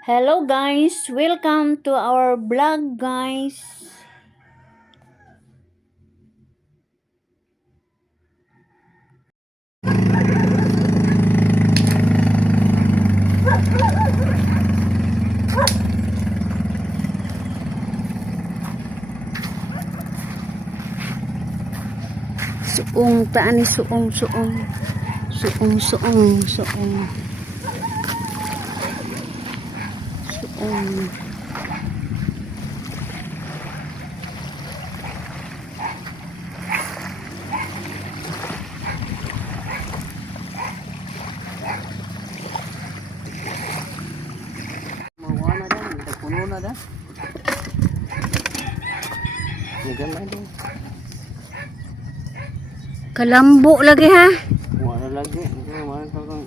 Hello guys, welcome to our vlog guys. Suong taan ni suong. Puno na dah. Maganda din. Kalambo lagi ha. Wala lagi. Wala kang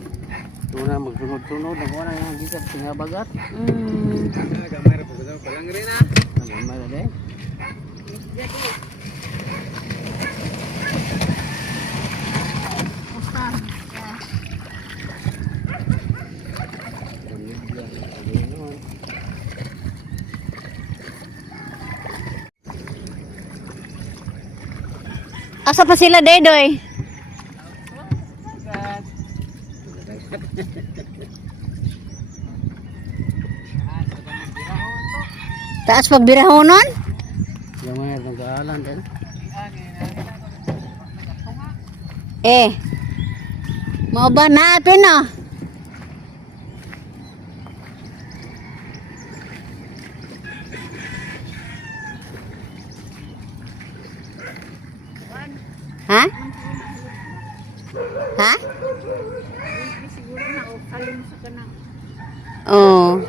tuna magsunod-sunod. Wala yang bisa singabagat. Gamay ra pud balang rin ha. Gamay ra din. Asa pa sila Dedoy? Taas pagbirahonon? Gamay ra galan din. Mau ba natin no? Ha? Ha? Oh.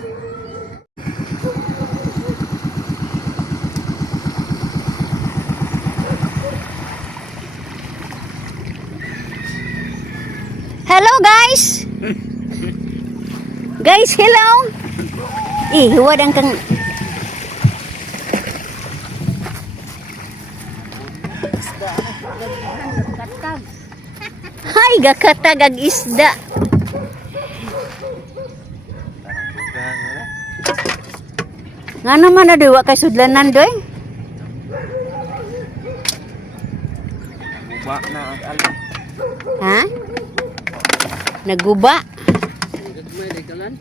Hello guys. Guys, hello. Huwad ang kang Hay, gakatag ag isda. Nga naman na diwa kay sudlanan doy. Guba na ang alin. Ha? Naguba. May dekalan.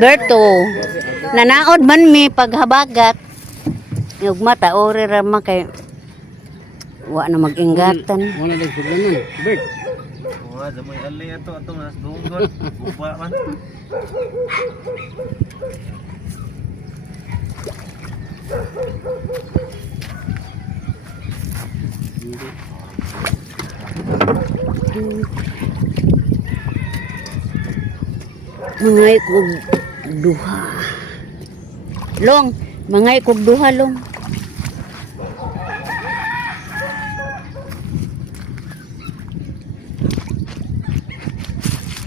Berto. Nanaod man mi paghabagat. Yung mata ore ra man kay wa na mag-ingatan. Wala din sudlanan. Bert. Wah, zamay alay ato mas dunggon. Guba man. Mangay kog duha. Long, mangay kog duha long.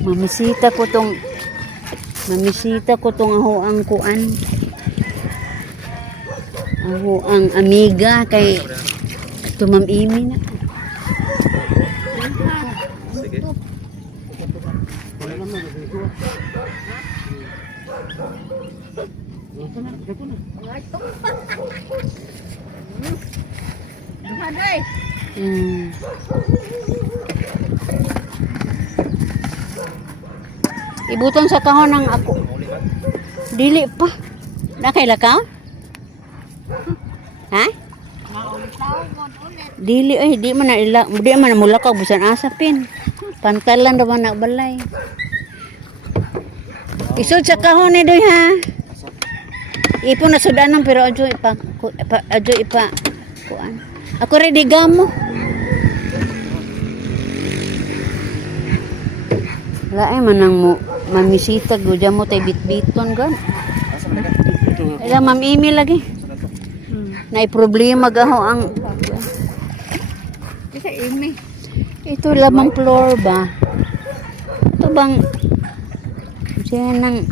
Mamisita ko tong aho ang kuan. Aho ang amiga kay tumamimi na. Sige. Ibuton sa kahon ng ako. Dili pa. Nakailakaw? Ha? Dili ay di man na mulakaw busan asapin. Pantalan daw na balay. Isod sa kahon ni doy ha. Ipo na sudanan pero adyo ipa kuan. Ako ready gamo. Laay manang mo mamisita gudya mo tay bitbiton gan. Ila Ma'am Amy lagi. Nay problema gaho ang Isa Amy. Ito lamang floor ba? Ito bang siya nang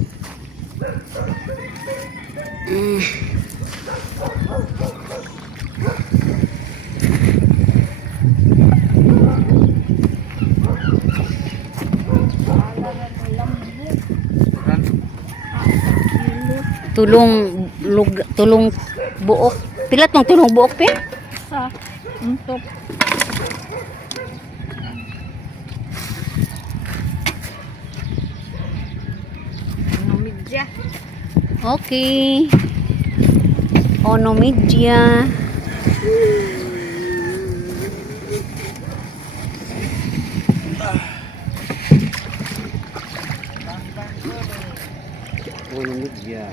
tulong buok. Pila tong tulong buok pe? Sa untuk media. Okay. Onomidya. Puno media.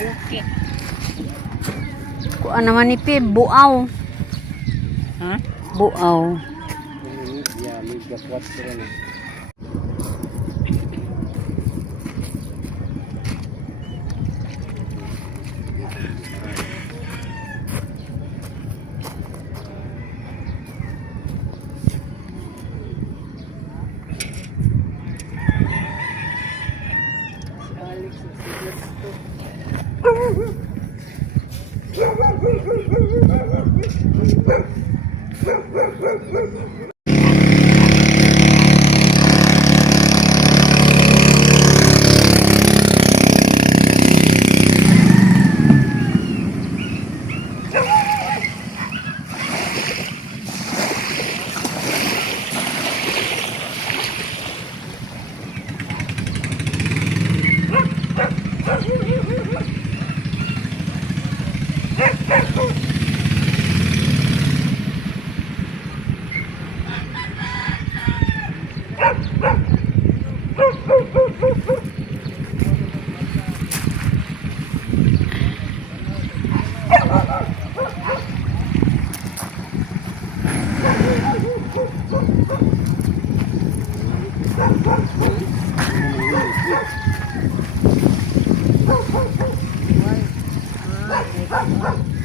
Okay. Kuan naman ni Pi, buaw. Ha? Buaw. Puno media, media 4 na.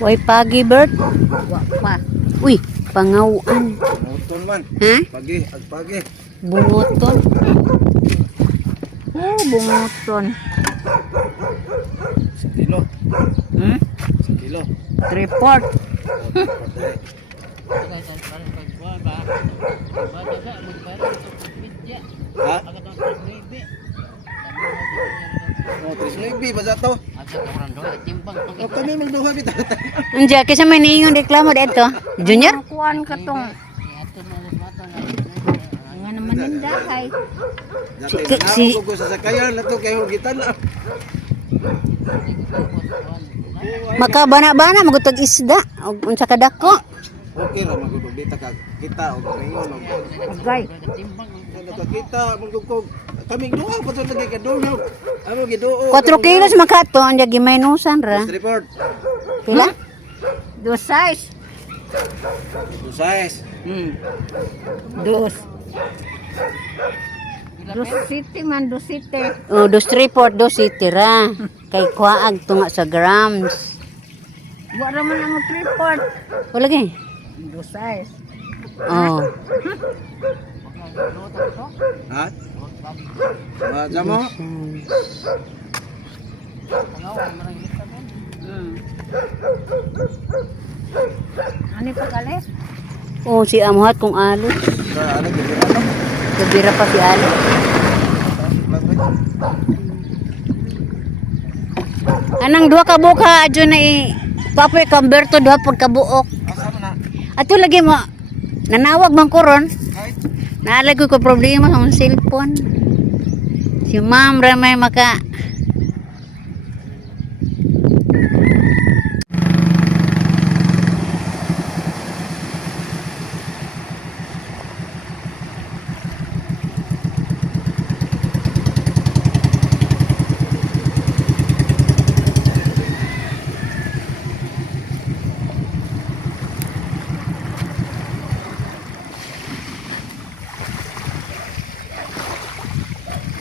Uy, pagi, Bert. Wa pa. Uy, pangawan. Moton man. Ha? Pagi, pagi. Bungoton. Oh, bungoton. 1 kilo. Hmm? 1 kilo. Report. Ha? Oh, 3,000 ba sa to? Oh, kami magduha bitaw. Anja, kisa may niingon reklamo dito. Junior? Kuan katong nga naman nindahay. Dati si- ako ko sa sakayan lato kay hugitan na. Makabana-bana, magutog isda. O, unsa kadako. Okay ra magudog dita ka kita og mingon og Agay. nakakita magdugkog. Kami duha pa to lagi kadulog. Amo giduo. 4 kilos makato, anja gimaynusan ra. Report. Pila? Dos size. Size. Dos. Dos city man, dos city. O, 2 tira. Kay kuaag tunga sa grams. Wa ra man ang report. O, lagi. Dos size. Oh. Ha? Baca mo? Ani pa kali? Oh, si Amuhat kung alo. Ano gitu ano? Gabira pa si alo. Anang duha ka buka adyo na papoy kamberto duha pod ka buok. Asa man na? Ato lagi mo nanawag man ko ron. Naalay ko problema sa akong cellphone. Si ma'am ramay maka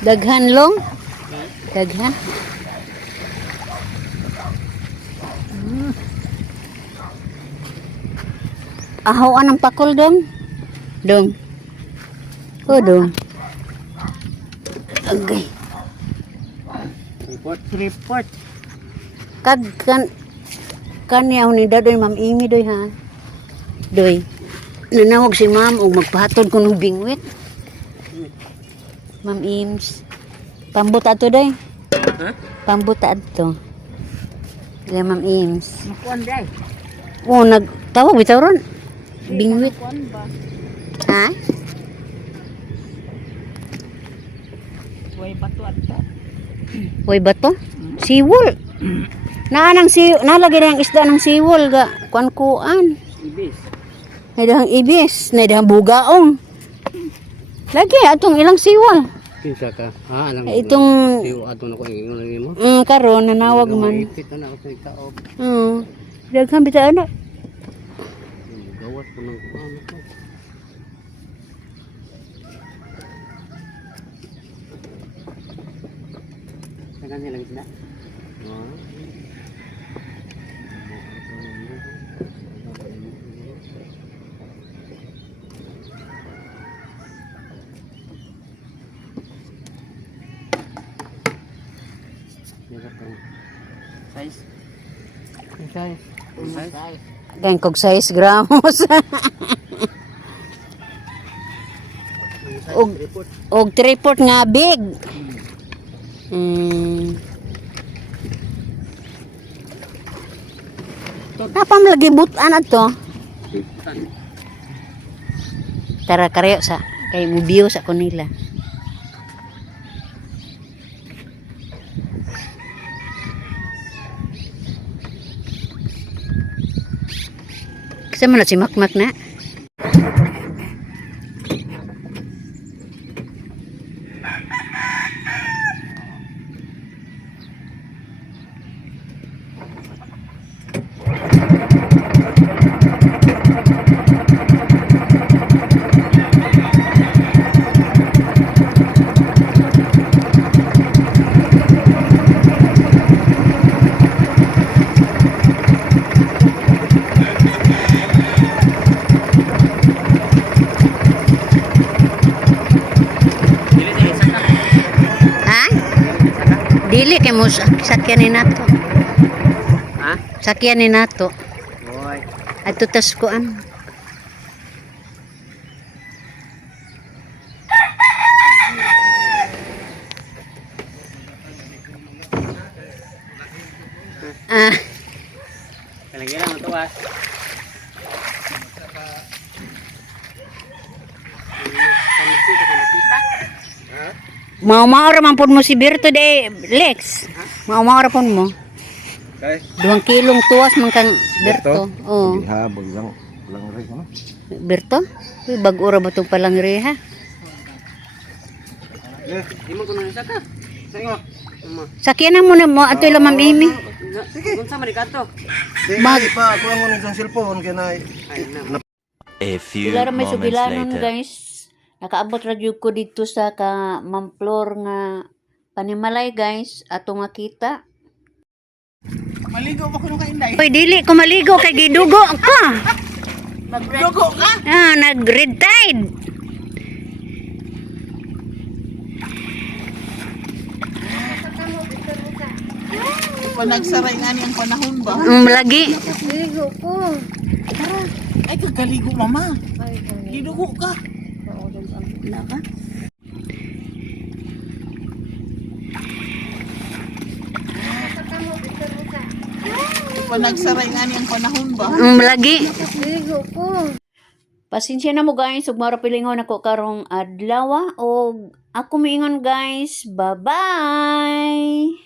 daghan long. Daghan. Ahaw anang pakol dong. Dong. Oh, dong. Agay. Report. Kag kan niya ni dadoy Ma'am Amy doy ha. Doy. Nanawag si ma'am og magpahatod ko ng bingwit. Ma'am Ims. Pambuta to day. Ha? Pambuta to. Dili Ma'am Ims. Makuan day. Oh, nagtawag bitaw ron. Bingwit. Makuan ba? Ha? Way bato ato. Hoy bato? Siwol. Naanang nalagay na ang isda ng siwol ga kuan-kuan. Ibis. Naidahang ibis, naidahang bugaong. Lagi atong ilang siwol. Kinsa ka? Ha, alam Itong Siyo ato na ko ingon mo. karon nanawag man. Ipit na ako sa ikaob. Daghang bitaw na. Gawat ko ng kuan ko. Tagan nila sila. Size. Size. Size. Gan kog 6 gramos. og 3/4 nga big. Napam lagi butan ato. Tara karyo sa kay mubiyo sa kunila. Kasi man na si Makmak na. Ha? Dili kay mo sakyan ni nato. Ha? Sakyan ni nato. Hoy. Ato tas kuan. Ah, Kalang-ilang ang tuwas. mau ra man pud mo si Berto de Lex. Mau ra pud mo. Okay. 2 kilong tuwas man kang Berto. Oh, Habog lang rin ano. Berto. Uy, bag-o ra ba tong palangre ha? Di mo kuno sa ka. Sa inyo. Sakyan na mo na mo ato ila Ma'am Amy. Sige. Unsa man ikato? Mag pa kulang mo ng cellphone kay na. Ay na. A few Sila ra may moments sugilanon later. guys. Nakaabot ra jud ko dito sa ka Mamplor nga Panimalay guys ato nga kita. Maligo ba kuno ka inday? Oy dili ko maligo kay gidugo ka. Magdugo ka. Ah, nag-red tide. Panagsaray nga niyang panahon ba? Lagi. Ay kagaligo mama. Gidugo ka. Naka. Panagsaray nga niyang panahon ba? Lagi. Pasensya na mo guys, ug mara pilingon ako karong adlaw o ako miingon guys. Bye-bye.